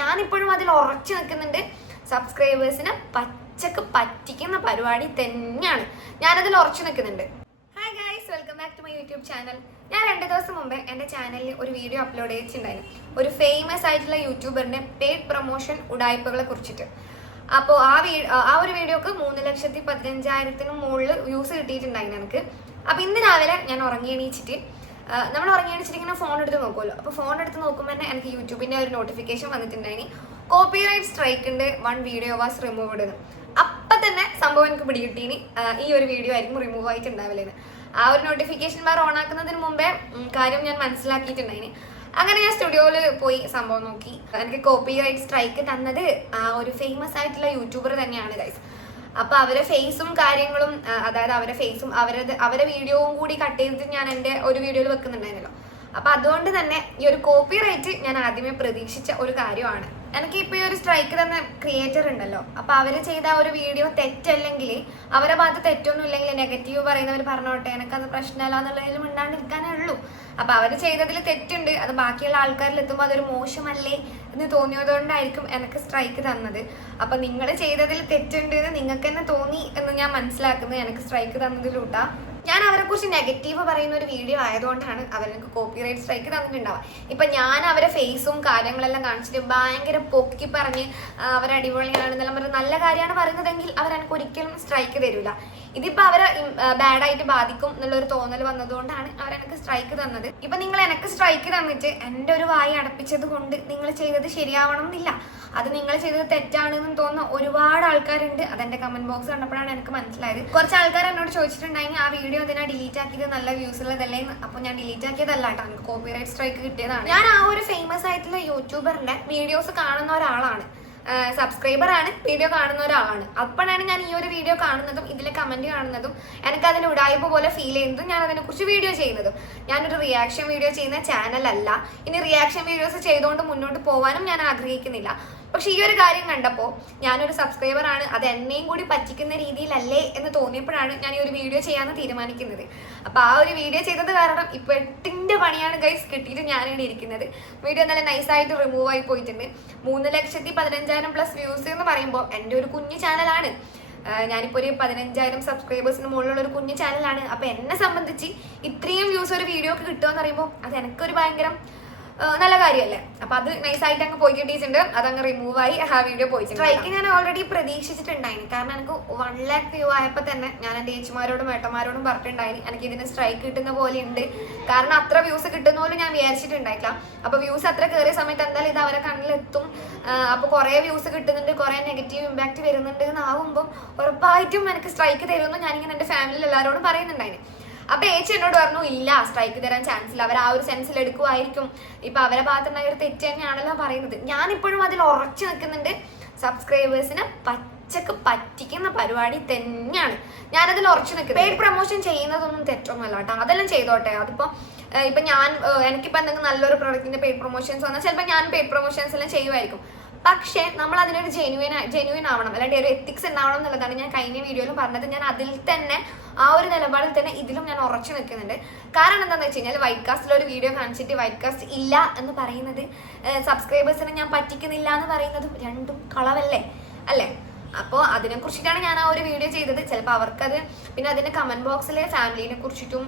ഞാനിപ്പോഴും അതിൽ ഉറച്ചു നിൽക്കുന്നുണ്ട്. സബ്സ്ക്രൈബേഴ്സിനെ പച്ചക്ക് പറ്റിക്കുന്ന പരിപാടി തന്നെയാണ്. ഞാനതിൽ ഉറച്ചു നിൽക്കുന്നുണ്ട്. Hi guys welcome back to my YouTube channel ഞാൻ രണ്ട് ദിവസം മുമ്പേ എന്റെ ചാനലിൽ ഒരു വീഡിയോ അപ്ലോഡ് ചെയ്തിട്ടുണ്ടായിരുന്നു. ഒരു ഫേമസ് ആയിട്ടുള്ള യൂട്യൂബറിന്റെ പേഡ് പ്രൊമോഷൻ ഉടായ്പകളെ കുറിച്ചിട്ട്. അപ്പോൾ ആ വീ ആ ഒരു വീഡിയോക്ക് മൂന്ന് ലക്ഷത്തി പതിനഞ്ചായിരത്തിന് മുകളിൽ വ്യൂസ് കിട്ടിയിട്ടുണ്ടായിരുന്നു എനിക്ക്. അപ്പോൾ ഇന്ന് രാവിലെ ഞാൻ ഉറങ്ങി എണീച്ചിട്ട് നമ്മൾ ഉറങ്ങി അടിച്ചിരിക്കുന്ന ഫോൺ എടുത്ത് നോക്കുമല്ലോ അപ്പോൾ ഫോൺ എടുത്ത് നോക്കുമ്പോൾ തന്നെ എനിക്ക് യൂട്യൂബിന്റെ ഒരു നോട്ടിഫിക്കേഷൻ വന്നിട്ടുണ്ടായിനി. കോപ്പി റൈറ്റ് ഉണ്ട്. വൺ വീഡിയോ വാസ് റിമൂവ്ഡ് എന്ന് അപ്പം തന്നെ സംഭവം എനിക്ക് പിടികിട്ടീനി. ഈ ഒരു വീഡിയോ ആയിരിക്കും റിമൂവ് ആയിട്ടുണ്ടാവില്ലെന്ന്. ആ ഒരു നോട്ടിഫിക്കേഷൻ ബാർ ഓൺ ആക്കുന്നതിന് മുമ്പേ കാര്യം ഞാൻ മനസ്സിലാക്കിയിട്ടുണ്ടായിന്. അങ്ങനെ ഞാൻ സ്റ്റുഡിയോയിൽ പോയി സംഭവം നോക്കി. എനിക്ക് കോപ്പി റൈറ്റ് സ്ട്രൈക്ക് തന്നത് ആ ഒരു ഫേമസ് ആയിട്ടുള്ള യൂട്യൂബർ തന്നെയാണ് ഗൈസ് അപ്പൊ അവരെ ഫേസും കാര്യങ്ങളും അതായത് അവരെ ഫേസും അവരത് അവരെ വീഡിയോവും കൂടി കട്ട് ചെയ്തിട്ട് ഞാൻ എന്റെ ഒരു വീഡിയോയിൽ വെക്കുന്നുണ്ടായിരുന്നല്ലോ. അപ്പൊ അതുകൊണ്ട് തന്നെ ഈ ഒരു കോപ്പി റൈറ്റ് ഞാൻ ആദ്യമേ പ്രതീക്ഷിച്ച ഒരു കാര്യമാണ്. എനിക്ക് ഇപ്പൊ ഈ ഒരു സ്ട്രൈക്കർ എന്ന ക്രിയേറ്റർ ഉണ്ടല്ലോ. അപ്പൊ അവർ ചെയ്ത ഒരു വീഡിയോ തെറ്റല്ലെങ്കിൽ അവരെ ഭാഗത്ത് തെറ്റൊന്നും ഇല്ലെങ്കിൽ നെഗറ്റീവ് പറയുന്നവർ പറഞ്ഞോട്ടെ എനിക്കത് പ്രശ്നമല്ല എന്നുള്ളതിലും മിണ്ടാണ്ടിരിക്കാനേ ഉള്ളൂ. അപ്പൊ അവർ ചെയ്തതിൽ തെറ്റുണ്ട്. അത് ബാക്കിയുള്ള ആൾക്കാരിൽ എത്തുമ്പോൾ അതൊരു മോശമല്ലേ എന്ന് തോന്നിയതുകൊണ്ടായിരിക്കും എനിക്ക് സ്ട്രൈക്ക് തന്നത്. അപ്പൊ നിങ്ങൾ ചെയ്തതിൽ തെറ്റുണ്ട് എന്ന് നിങ്ങൾക്ക് തന്നെ തോന്നി എന്ന് ഞാൻ മനസ്സിലാക്കുന്നത് എനിക്ക് സ്ട്രൈക്ക് തന്നതിലൂട്ടാ. ഞാൻ അവരെ കുറിച്ച് നെഗറ്റീവ് പറയുന്ന ഒരു വീഡിയോ ആയതുകൊണ്ടാണ് അവർക്ക് കോപ്പി റൈറ്റ് സ്ട്രൈക്ക് തന്നിട്ടുണ്ടാവുക. ഇപ്പൊ ഞാൻ അവരെ ഫേസും കാര്യങ്ങളെല്ലാം കാണിച്ചിട്ട് ഭയങ്കര പൊക്കി പറഞ്ഞ് അവരടിപൊളിയാണെന്നെല്ലാം പറഞ്ഞ് നല്ല കാര്യമാണ് പറയുന്നതെങ്കിൽ അവർ എനിക്ക് ഒരിക്കലും സ്ട്രൈക്ക് തരില്ല ഇതിപ്പോ അവരെ ബാഡായിട്ട് ബാധിക്കും എന്നുള്ളൊരു തോന്നൽ വന്നതുകൊണ്ടാണ് അവർ എനിക്ക് സ്ട്രൈക്ക് തന്നത്. ഇപ്പൊ നിങ്ങൾ എനിക്ക് സ്ട്രൈക്ക് തന്നിട്ട് എന്റെ ഒരു വായി അടപ്പിച്ചത് കൊണ്ട് നിങ്ങൾ ചെയ്തത് ശരിയാവണം എന്നില്ല അത് നിങ്ങൾ ചെയ്തത് തെറ്റാണെന്ന് തോന്നുന്ന ഒരുപാട് ആൾക്കാരുണ്ട്. അതെന്റെ കമന്റ് ബോക്സ് കണ്ടപ്പോഴാണ് എനിക്ക് മനസ്സിലായത്. കുറച്ച് ആൾക്കാർ എന്നോട് ചോദിച്ചിട്ടുണ്ടായിരുന്നു ആ വീഡിയോ എന്തിനാ ഡിലീറ്റ് ആക്കിയത്? നല്ല വ്യൂസ് ഉള്ളതല്ലേ? അപ്പൊ അപ്പോൾ ഞാൻ ഡിലീറ്റ് ആക്കിയതല്ല കേട്ടോ. എനിക്ക് കോപ്പി റൈറ്റ് സ്ട്രൈക്ക് കിട്ടിയതാണ്. ഞാൻ ആ ഒരു ഫേമസ് ആയിട്ടുള്ള യൂട്യൂബറിന്റെ വീഡിയോസ് കാണുന്ന ഒരാളാണ്. സബ്സ്ക്രൈബർ ആണ് വീഡിയോ കാണുന്ന ഒരാളാണ് അപ്പോഴാണ് ഞാൻ ഈ ഒരു വീഡിയോ കാണുന്നതും ഇതിലെ കമന്റ് കാണുന്നതും എനിക്ക് അതിന് ഉടായ്പ പോലെ ഫീൽ ചെയ്യുന്നതും ഞാൻ അതിനെക്കുറിച്ച് വീഡിയോ ചെയ്യുന്നതും. ഞാനൊരു റിയാക്ഷൻ വീഡിയോ ചെയ്യുന്ന ചാനലല്ല ഇനി റിയാക്ഷൻ വീഡിയോസ് ചെയ്തുകൊണ്ട് മുന്നോട്ട് പോകാനും ഞാൻ ആഗ്രഹിക്കുന്നില്ല. പക്ഷെ ഈ ഒരു കാര്യം കണ്ടപ്പോൾ ഞാനൊരു സബ്സ്ക്രൈബർ ആണ് അത് എന്നെയും കൂടി പറ്റിക്കുന്ന രീതിയിലല്ലേ എന്ന് തോന്നിയപ്പോഴാണ് ഞാൻ ഈ ഒരു വീഡിയോ ചെയ്യാന്ന് തീരുമാനിക്കുന്നത്. അപ്പോൾ ആ ഒരു വീഡിയോ ചെയ്തത് കാരണം ഇപ്പൊ എട്ടിന്റെ പണിയാണ് ഗൈസ് കിട്ടിയിട്ട് ഞാനിവിടെ ഇരിക്കുന്നത്. വീഡിയോ നല്ല നൈസായിട്ട് റിമൂവ് ആയി പോയിട്ടുണ്ട്. മൂന്ന് ലക്ഷത്തി പതിനഞ്ചായിരം പ്ലസ് വ്യൂസ് എന്ന് പറയുമ്പോൾ എന്റെ ഒരു കുഞ്ഞു ചാനലാണ് ഞാനിപ്പോൾ ഒരു പതിനഞ്ചായിരം സബ്സ്ക്രൈബേഴ്സിന് മുകളിലുള്ള ഒരു കുഞ്ഞു ചാനലാണ് അപ്പോൾ എന്നെ സംബന്ധിച്ച് ഇത്രയും വ്യൂസ് ഒരു വീഡിയോ ഒക്കെ കിട്ടുമെന്ന് പറയുമ്പോൾ അത് എനിക്കൊരു ഭയങ്കര നല്ല കാര്യമല്ലേ? അപ്പൊ അത് നൈസായിട്ട് അങ്ങ് പോയി കിട്ടിയിട്ടുണ്ട്. അതങ്ങ് റിമൂവ് ആയി ആ വീഡിയോ പോയിട്ടുണ്ട് സ്ട്രൈക്ക് ഞാൻ ഓൾറെഡി പ്രതീക്ഷിച്ചിട്ടുണ്ടായിരുന്നു കാരണം എനിക്ക് വൺ ലാക്ക് വ്യൂ ആയപ്പോൾ തന്നെ ഞാൻ എന്റെ ഏച്ചിമാരോടും ഏട്ടന്മാരോടും പറഞ്ഞിട്ടുണ്ടായിരുന്നു എനിക്ക് ഇതിന് സ്ട്രൈക്ക് കിട്ടുന്ന പോലെ ഉണ്ട്. കാരണം അത്ര വ്യൂസ് കിട്ടുന്ന പോലും ഞാൻ വിചാരിച്ചിട്ടുണ്ടായിട്ടില്ല. അപ്പൊ വ്യൂസ് അത്ര കയറിയ സമയത്ത് എന്തായാലും ഇത് അവരെ കണ്ണിലെത്തും. അപ്പൊ കുറെ വ്യൂസ് കിട്ടുന്നുണ്ട് കുറെ നെഗറ്റീവ് ഇമ്പാക്ട് വരുന്നുണ്ട് എന്നാവുമ്പോൾ ഉറപ്പായിട്ടും എനിക്ക് സ്ട്രൈക്ക് തരുമെന്ന് ഞാനിങ്ങനെ എന്റെ ഫാമിലിയിൽ എല്ലാവരോടും പറയുന്നുണ്ടായിരുന്നു അപ്പൊ ഏച്ചി എന്നോട് പറഞ്ഞു ഇല്ല സ്ട്രൈക്ക് തരാൻ ചാൻസ് ഇല്ല. അവർ ആ ഒരു സെൻസിൽ എടുക്കുമായിരിക്കും ഇപ്പൊ അവരെ ഭാഗത്തുണ്ടായ ഒരു തെറ്റ് തന്നെയാണല്ലോ പറയുന്നത്. ഞാൻ ഇപ്പോഴും അതിൽ ഉറച്ചു നിൽക്കുന്നുണ്ട്. സബ്സ്ക്രൈബേഴ്സിന് പച്ചക്ക് പറ്റിക്കുന്ന പരിപാടി തന്നെയാണ്. ഞാനതിൽ ഉറച്ചു നിൽക്കുന്നത് പെയ്ഡ് പ്രൊമോഷൻ ചെയ്യുന്നതൊന്നും തെറ്റൊന്നുമല്ല കേട്ടോ. അതെല്ലാം ചെയ്തോട്ടെ. അതിപ്പോ ഇപ്പൊ ഞാൻ എനിക്കിപ്പോ എന്തെങ്കിലും നല്ലൊരു പ്രൊഡക്റ്റിന്റെ പെയ്ഡ് പ്രൊമോഷൻസ് വന്നാൽ ചിലപ്പോൾ ഞാൻ പെയ്ഡ് പ്രൊമോഷൻസ് എല്ലാം ചെയ്യുമായിരിക്കും. പക്ഷേ നമ്മൾ അതിനൊരു ജെനുവിൻ ജെനുവിൻ ആവണം. അല്ലാണ്ട് ഒരു എത്തിക്സ് ഉണ്ടാവണം എന്നുള്ളതാണ് ഞാൻ കഴിഞ്ഞ വീഡിയോയിൽ പറഞ്ഞത്. ഞാൻ അതിൽ തന്നെ ആ ഒരു നിലപാടിൽ തന്നെ ഇതിലും ഞാൻ ഉറച്ചു നിൽക്കുന്നുണ്ട്. കാരണം എന്താണെന്ന് വെച്ച് കഴിഞ്ഞാൽ വൈറ്റ് കാസ്റ്റിൽ ഒരു വീഡിയോ കാണിച്ചിട്ട് വൈറ്റ് കാസ്റ്റ് ഇല്ല എന്ന് പറയുന്നത് സബ്സ്ക്രൈബേഴ്സിനെ ഞാൻ പറ്റിക്കുന്നില്ല എന്ന് പറയുന്നതും രണ്ടും കളവല്ലേ? അല്ലേ? അപ്പോൾ അതിനെ കുറിച്ചിട്ടാണ് ഞാൻ ആ ഒരു വീഡിയോ ചെയ്തത്. ചിലപ്പോൾ അവർക്കത് പിന്നെ അതിന്റെ കമന്റ് ബോക്സിലെ ഫാമിലിനെ കുറിച്ചിട്ടും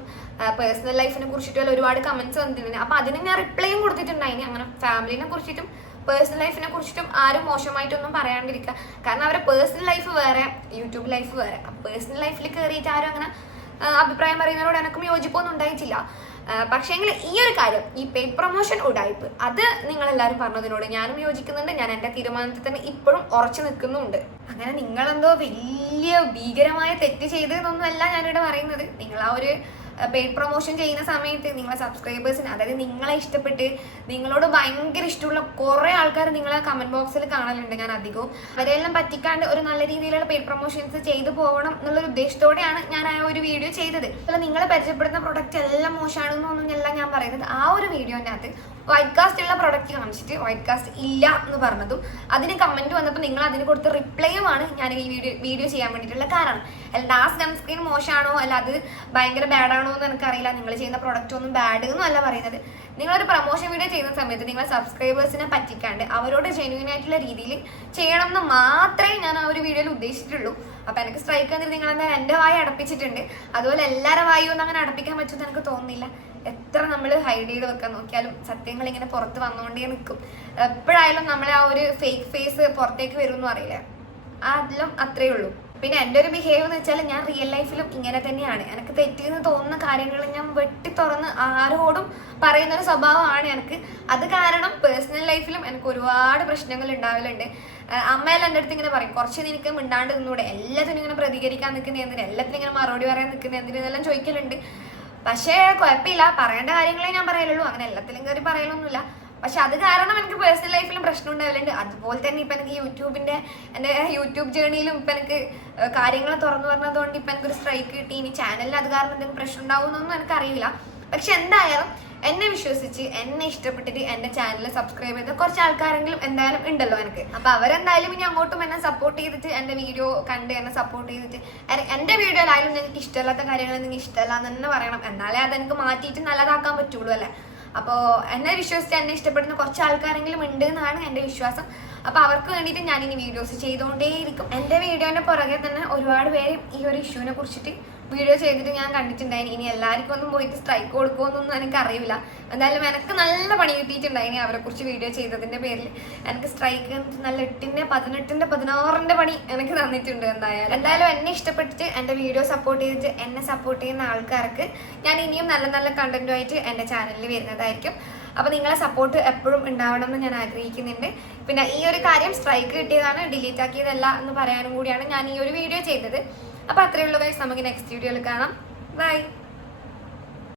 പേഴ്സണൽ ലൈഫിനെ കുറിച്ചിട്ടും ഒരുപാട് കമന്റ്സ് വന്നിട്ടുണ്ട്. അപ്പോൾ അതിന് ഞാൻ റിപ്ലൈയും കൊടുത്തിട്ടുണ്ടായിനി. അങ്ങനെ ഫാമിലിനെ കുറിച്ചിട്ടും പേഴ്സണൽ ലൈഫിനെ കുറിച്ചിട്ടും ആരും മോശമായിട്ടൊന്നും പറയാണ്ടിരിക്കുക. കാരണം അവരുടെ പേഴ്സണൽ ലൈഫ് വേറെ യൂട്യൂബ് ലൈഫ് വേറെ. പേഴ്സണൽ ലൈഫിൽ കയറിയിട്ട് ആരും അങ്ങനെ അഭിപ്രായം പറയുന്നവരോട് എനക്കും യോജിപ്പൊന്നും ഉണ്ടായിട്ടില്ല. പക്ഷേങ്കിൽ ഈ ഒരു കാര്യം ഈ പെയ്ഡ് പ്രൊമോഷൻ ഉടായ്പ് അത് നിങ്ങൾ എല്ലാവരും പറഞ്ഞതിനോട് ഞാനും യോജിക്കുന്നുണ്ട്. ഞാൻ എന്റെ തീരുമാനത്തിൽ തന്നെ ഇപ്പോഴും ഉറച്ചു നിൽക്കുന്നുണ്ട്. അങ്ങനെ നിങ്ങളെന്തോ വലിയ ഭീകരമായ തെറ്റ് ചെയ്തതെന്നൊന്നുമല്ല ഞാനിവിടെ പറയുന്നത്. നിങ്ങൾ ആ ഒരു പെയ്ഡ് പ്രൊമോഷൻ ചെയ്യുന്ന സമയത്ത് നിങ്ങളെ സബ്സ്ക്രൈബേഴ്സിന് അതായത് നിങ്ങളെ ഇഷ്ടപ്പെട്ട് നിങ്ങളോട് ഭയങ്കര ഇഷ്ടമുള്ള കുറേ ആൾക്കാർ നിങ്ങളെ കമന്റ് ബോക്സിൽ കാണലുണ്ട് ഞാൻ അധികവും. അവരെല്ലാം പറ്റിക്കാണ്ട് ഒരു നല്ല രീതിയിലുള്ള പെയ്ഡ് പ്രൊമോഷൻസ് ചെയ്തു പോകണം എന്നുള്ളൊരു ഉദ്ദേശത്തോടെയാണ് ഞാൻ ആ ഒരു വീഡിയോ ചെയ്തത്. അല്ല നിങ്ങളെ പരിചയപ്പെടുന്ന പ്രൊഡക്റ്റ് എല്ലാം മോശമാണെന്നൊന്നുമല്ല ഞാൻ പറയുന്നത്. ആ ഒരു വീഡിയോന്റെ അകത്ത് വൈറ്റ് കാസ്റ്റ് ഉള്ള പ്രൊഡക്റ്റ് കാണിച്ചിട്ട് വൈറ്റ് കാസ്റ്റ് ഇല്ല എന്ന് പറഞ്ഞതും അതിന് കമന്റ് വന്നപ്പോൾ നിങ്ങൾ അതിന് കൊടുത്ത റിപ്ലൈയുമാണ് ഞാൻ ഈ വീഡിയോ വീഡിയോ ചെയ്യാൻ വേണ്ടിയിട്ടുള്ള കാരണം. അല്ല ആ സൺസ്ക്രീൻ മോശമാണോ? അല്ല അത് ഭയങ്കര ബാഡാണോ ആണോ എന്ന് എനിക്കറിയില്ല. നിങ്ങൾ ചെയ്യുന്ന പ്രൊഡക്റ്റ് ഒന്നും ബാഡ് എന്നല്ല പറയുന്നത്. നിങ്ങളൊരു പ്രൊമോഷൻ വീഡിയോ ചെയ്യുന്ന സമയത്ത് നിങ്ങൾ സബ്സ്ക്രൈബേഴ്സിനെ പറ്റിക്കാണ്ട് അവരോട് ജെന്യൂൻ ആയിട്ടുള്ള രീതിയിൽ ചെയ്യണം എന്ന് മാത്രമേ ഞാൻ ആ ഒരു വീഡിയോയിൽ ഉദ്ദേശിച്ചിട്ടുള്ളൂ. അപ്പൊ എനിക്ക് സ്ട്രൈക്ക് വന്നിട്ട് നിങ്ങൾ എന്താ എന്റെ വായ അടപ്പിച്ചിട്ടുണ്ട്. അതുപോലെ എല്ലാവരുടെ വായു ഒന്നും അങ്ങനെ അടപ്പിക്കാൻ പറ്റുമെന്ന് എനിക്ക് തോന്നുന്നില്ല. എത്ര നമ്മൾ ഹൈഡ് ചെയ്ത് വെക്കാൻ നോക്കിയാലും സത്യങ്ങൾ ഇങ്ങനെ പുറത്ത് വന്നുകൊണ്ടേ നിൽക്കും. എപ്പോഴായാലും നമ്മളെ ആ ഒരു ഫേക്ക് ഫേസ് പുറത്തേക്ക് വരും എന്ന് അറിയില്ല. അതിലും അത്രയേ ഉള്ളൂ. പിന്നെ എന്റെ ഒരു ബിഹേവ് എന്ന് വെച്ചാൽ ഞാൻ റിയൽ ലൈഫിലും ഇങ്ങനെ തന്നെയാണ്. എനിക്ക് തെറ്റിന്ന് തോന്നുന്ന കാര്യങ്ങൾ ഞാൻ വെട്ടി തുറന്ന് ആരോടും പറയുന്ന ഒരു സ്വഭാവമാണ് എനിക്ക്. അത് കാരണം പേഴ്സണൽ ലൈഫിലും എനിക്ക് ഒരുപാട് പ്രശ്നങ്ങൾ ഉണ്ടാവലുണ്ട്. അമ്മയല്ല എന്റെ അടുത്ത് ഇങ്ങനെ പറയും കുറച്ച് നിനക്ക് മിണ്ടാണ്ട് നിന്നൂടെ. എല്ലാത്തിനും ഇങ്ങനെ പ്രതികരിക്കാൻ നിൽക്കുന്ന എന്തിന്? എല്ലാത്തിനും ഇങ്ങനെ മറുപടി പറയാൻ നിൽക്കുന്ന എന്തിന്? ഇതെല്ലാം ചോദിക്കലുണ്ട്. പക്ഷേ കുഴപ്പമില്ല. പറയേണ്ട കാര്യങ്ങളെ ഞാൻ പറയലുള്ളൂ. അങ്ങനെ എല്ലാത്തിലും കയറി പറയലൊന്നുമില്ല. പക്ഷെ അത് കാരണം എനിക്ക് പേഴ്സണൽ ലൈഫിലും പ്രശ്നം ഉണ്ടാവലുണ്ട് അതുപോലെ തന്നെ ഇപ്പൊ എനിക്ക് യൂട്യൂബിന്റെ എന്റെ യൂട്യൂബ് ജേണിയിലും ഇപ്പൊ എനിക്ക് കാര്യങ്ങൾ തുറന്നു പറഞ്ഞതുകൊണ്ട് ഇപ്പൊ എനിക്കൊരു സ്ട്രൈക്ക് കിട്ടി. ഇനി ചാനലിൽ അത് കാരണം എന്തെങ്കിലും പ്രശ്നം ഉണ്ടാവുമെന്നൊന്നും എനിക്കറിയില്ല. പക്ഷെ എന്തായാലും എന്നെ വിശ്വസിച്ച് എന്നെ ഇഷ്ടപ്പെട്ടിട്ട് എന്റെ ചാനൽ സബ്സ്ക്രൈബ് ചെയ്ത കുറച്ച് ആൾക്കാരെങ്കിലും എന്തായാലും ഉണ്ടല്ലോ എനിക്ക്. അപ്പൊ അവരെന്തായാലും ഇനി അങ്ങോട്ടും എന്നെ സപ്പോർട്ട് ചെയ്തിട്ട് എന്റെ വീഡിയോ കണ്ട് എന്നെ സപ്പോർട്ട് ചെയ്തിട്ട് എന്റെ വീഡിയോയിലായാലും നിങ്ങൾക്ക് ഇഷ്ടമില്ലാത്ത കാര്യങ്ങൾ നിങ്ങൾക്ക് ഇഷ്ടമല്ല എന്ന് തന്നെ പറയണം. എന്നാലേ അതെനിക്ക് മാറ്റിയിട്ട് നല്ലതാക്കാൻ പറ്റുള്ളൂ അല്ലേ? അപ്പോൾ എന്നെ വിശ്വസിച്ച് എന്നെ ഇഷ്ടപ്പെടുന്ന കുറച്ച് ആൾക്കാരെങ്കിലും ഉണ്ട് എന്നാണ് എന്റെ വിശ്വാസം. അപ്പോൾ അവർക്ക് വേണ്ടിയിട്ട് ഞാൻ ഇനി വീഡിയോസ് ചെയ്തുകൊണ്ടേയിരിക്കും എന്റെ വീഡിയോന്റെ പുറകെ തന്നെ ഒരുപാട് പേര് ഈ ഒരു ഇഷ്യൂവിനെ കുറിച്ചിട്ട് വീഡിയോ ചെയ്തിട്ട് ഞാൻ കണ്ടിട്ടുണ്ടായിന്. ഇനി എല്ലാവർക്കും ഒന്നും പോയിട്ട് സ്ട്രൈക്ക് കൊടുക്കുമെന്നൊന്നും എനിക്ക് അറിയില്ല എന്തായാലും എനിക്ക് നല്ല പണി കിട്ടിയിട്ടുണ്ടായിന് അവരെ കുറിച്ച് വീഡിയോ ചെയ്തതിന്റെ പേരിൽ എനിക്ക് സ്ട്രൈക്ക് നല്ല എട്ടിന്റെ പതിനെട്ടിന്റെ പതിനാറിന്റെ പണി എനിക്ക് തന്നിട്ടുണ്ട് എന്തായാലും. എന്തായാലും എന്നെ ഇഷ്ടപ്പെട്ടിട്ട് എന്റെ വീഡിയോ സപ്പോർട്ട് ചെയ്തിട്ട് എന്നെ സപ്പോർട്ട് ചെയ്യുന്ന ആൾക്കാർക്ക് ഞാൻ ഇനിയും നല്ല നല്ല കണ്ടന്റുമായിട്ട് എന്റെ ചാനലിൽ വരുന്നതായിരിക്കും. അപ്പോൾ നിങ്ങളെ സപ്പോർട്ട് എപ്പോഴും ഉണ്ടാവണം എന്ന് ഞാൻ ആഗ്രഹിക്കുന്നുണ്ട്. പിന്നെ ഈ ഒരു കാര്യം സ്ട്രൈക്ക് കിട്ടിയതാണ് ഡിലീറ്റ് ആക്കിയതല്ല എന്ന് പറയാനും കൂടിയാണ് ഞാൻ ഈ ഒരു വീഡിയോ ചെയ്തത്. അപ്പോൾ അത്രയേ ഉള്ളൂ ഗൈസ് നമുക്ക് നെക്സ്റ്റ് വീഡിയോയിൽ കാണാം. ബൈ